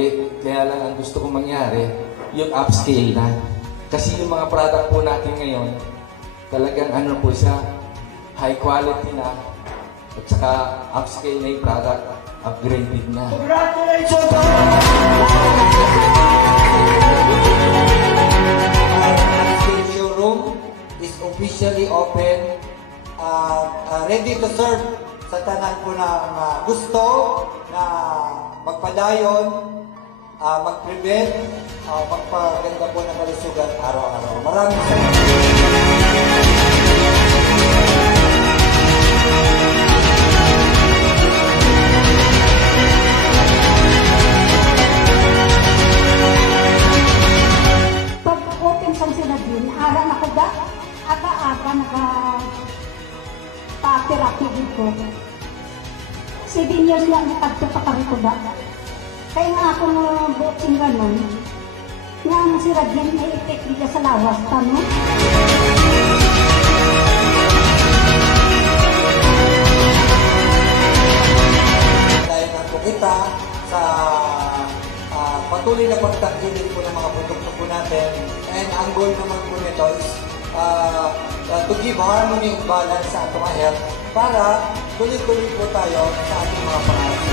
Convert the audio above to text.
uli. Kaya lang ang gusto kong mangyari, yung upscale na. Kasi yung mga product po natin ngayon, talagang ano po siya, high quality na. At saka upscale na yung product, upgraded na. Congratulations! Our showroom is officially open, ready to serve sa tanan po na gusto na magpadayon, mag-prevent, magpaganda po ng kalusugan araw-araw. Maraming salamat. Pag-open sang sila din, ara nakada, aga-aga naka-therapy dito. 7 years lang nakagpapakari ko ba? Kaya nga ako boxing ganon, nga ang si Radyan may effect dito sa lawas, tano? Dahil na po kita sa patuloy na pagtanggiling po ng mga produkto po natin, and ang goal naman po nito is to give harmony and balance sa ating health para tuloy-tuloy po tayo sa ating mga pangarap.